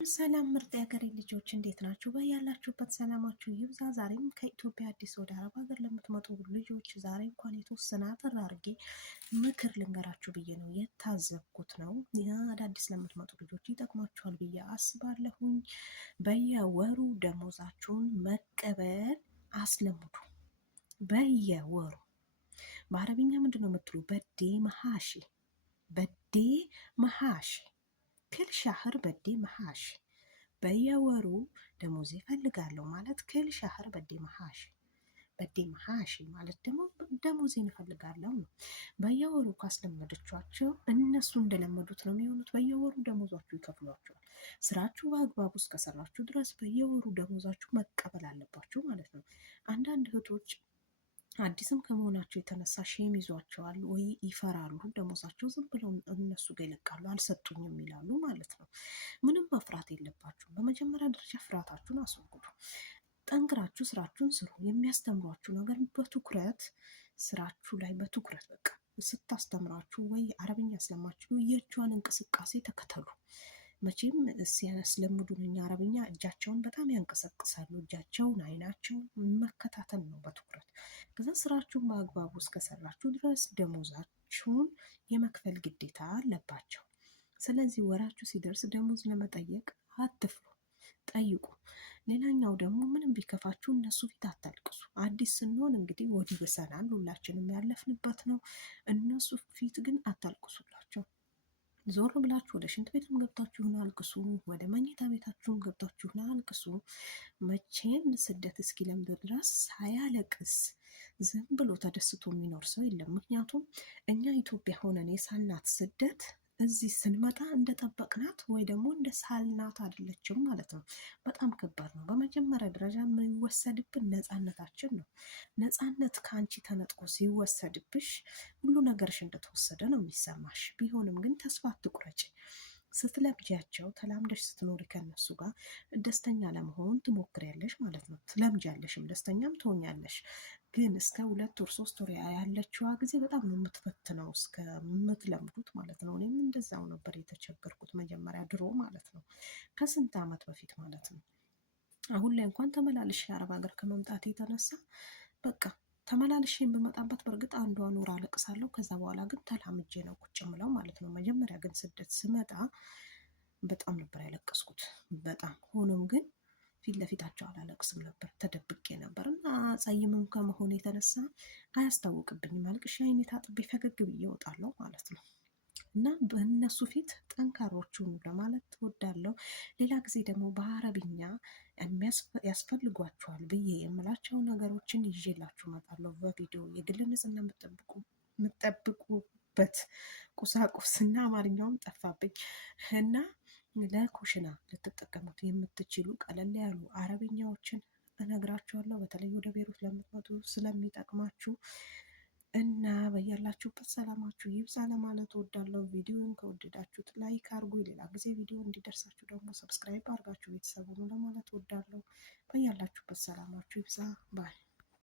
ሰላም ምርጥ የሀገሬ ልጆች እንዴት ናችሁ? በያላችሁበት ሰላማችሁ ይብዛ። ዛሬም ከኢትዮጵያ አዲስ ወደ አረብ ሀገር ለምትመጡ ልጆች ዛሬ እንኳን የተወሰነ አጠር አድርጌ ምክር ልንገራችሁ ብዬ ነው የታዘብኩት ነው። አዳዲስ ለምትመጡ ልጆች ይጠቅማችኋል ብዬ አስባለሁኝ። በየወሩ ደሞዛችሁን መቀበል አስለምዱ። በየወሩ በአረብኛ ምንድን ነው የምትሉ? በዴ መሃሺ በዴ መሃሺ ክል ሻህር በዴ መሃሽ በየወሩ ደሞዝ ይፈልጋለሁ ማለት ክል ሻህር በዴ መሃሽ ማለት ደግሞ ደሞዜን እፈልጋለሁ ነው። በየወሩ ካስለመደቻቸው እነሱ እንደለመዱት ነው የሚሆኑት። በየወሩ ደሞዛችሁ ይከፍሏቸዋል። ስራችሁ በአግባቡ እስከሰራችሁ ድረስ በየወሩ ደሞዛችሁ መቀበል አለባችሁ ማለት ነው። አንዳንድ እህቶች አዲስም ከመሆናቸው የተነሳ ሼም ይዟቸዋል ወይ ይፈራሉ። ደሞዛቸው ዝም ብለው እነሱ ጋር ይለቃሉ፣ አልሰጡኝም ይላሉ ማለት ነው። ምንም መፍራት የለባችሁ። በመጀመሪያ ደረጃ ፍርሃታችሁን አስወግዱ። ጠንክራችሁ ስራችሁን ስሩ። የሚያስተምሯችሁ ነገር በትኩረት ስራችሁ ላይ በትኩረት በቃ ስታስተምራችሁ ወይ አረብኛ ስለማችሁ የእጇን እንቅስቃሴ ተከተሉ። መቼም ሲያስለምዱን እኛ አረብኛ እጃቸውን በጣም ያንቀሳቅሳሉ። እጃቸውን አይናቸውን መከታተል ነው በትኩረት። ከዛ ስራችሁን በአግባቡ እስከሰራችሁ ድረስ ደሞዛችሁን የመክፈል ግዴታ አለባቸው። ስለዚህ ወራችሁ ሲደርስ ደሞዝ ለመጠየቅ አትፍሩ፣ ጠይቁ። ሌላኛው ደግሞ ምንም ቢከፋችሁ እነሱ ፊት አታልቅሱ። አዲስ ስንሆን እንግዲህ ወዲህ ብሰናል፣ ሁላችንም ያለፍንበት ነው። እነሱ ፊት ግን አታልቅሱላቸው። ዞር ብላችሁ ወደ ሽንት ቤትም ገብታችሁን አልቅሱ፣ ወደ መኝታ ቤታችሁን ገብታችሁን አልቅሱ። መቼም ስደት እስኪለምድ ድረስ ሳያለቅስ ዝም ብሎ ተደስቶ የሚኖር ሰው የለም። ምክንያቱም እኛ ኢትዮጵያ ሆነን የሳልናት ስደት እዚህ ስንመጣ እንደጠበቅናት ወይ ደግሞ እንደ ሳልናት አይደለችም ማለት ነው። በጣም ከባድ ነው። በመጀመሪያ ደረጃ የሚወሰድብን ነፃነታችን ነው። ነፃነት ከአንቺ ተነጥቆ ሲወሰድብሽ ሁሉ ነገርሽ እንደተወሰደ ነው የሚሰማሽ። ቢሆንም ግን ተስፋ አትቁረጭ። ስትለምጃቸው ተላምደሽ ስትኖሪ ከነሱ ጋር ደስተኛ ለመሆን ትሞክሪያለሽ ማለት ነው። ትለምጃለሽም ደስተኛም ትሆኛለሽ። ግን እስከ 2 ወር 3 ወር ያለችዋ ጊዜ በጣም ነው የምትፈትነው እስከምትለምዱት ማለት ነው። እኔም እንደዛው ነበር የተቸገርኩት መጀመሪያ ድሮ ማለት ነው፣ ከስንት ዓመት በፊት ማለት ነው። አሁን ላይ እንኳን ተመላልሽ የአረብ ሀገር ከመምጣት የተነሳ በቃ ተመላልሽ የምመጣበት በእርግጥ አንዷን ወር አለቅሳለሁ። ከዛ በኋላ ግን ተላምጄ ነው ቁጭ ምለው ማለት ነው። መጀመሪያ ግን ስደት ስመጣ በጣም ነበር ያለቀስኩት በጣም። ሆኖም ግን ፊት ለፊታቸው አላለቅስም ነበር፣ ተደብቄ ነበር እና ጸይምም ከመሆን የተነሳ አያስታውቅብኝም። አልቅሻ አይኔ ታጥቤ ፈገግ ብዬ እወጣለሁ ማለት ነው። እና በእነሱ ፊት ጠንካሮቹን ለማለት ትወዳለሁ። ሌላ ጊዜ ደግሞ በአረብኛ ያስፈልጓቸዋል ብዬ የምላቸው ነገሮችን ይዤላችሁ እመጣለሁ በቪዲዮ። የግል ንጽህና የምጠብቁበት ቁሳቁስና አማርኛውም ጠፋብኝ እና ለኩሽና ልትጠቀሙት የምትችሉ ቀለል ያሉ አረብኛዎችን እነግራችኋለሁ። በተለይ ወደ ቤሩት ለምትመጡ ስለሚጠቅማችሁ እና በያላችሁበት ሰላማችሁ ይብዛ ለማለት እወዳለሁ። ቪዲዮን ከወደዳችሁት ላይክ አድርጉ። ሌላ ጊዜ ቪዲዮ እንዲደርሳችሁ ደግሞ ሰብስክራይብ አድርጋችሁ ቤተሰቡን ለማለት እወዳለሁ። በያላችሁበት ሰላማችሁ ይብዛ ባይ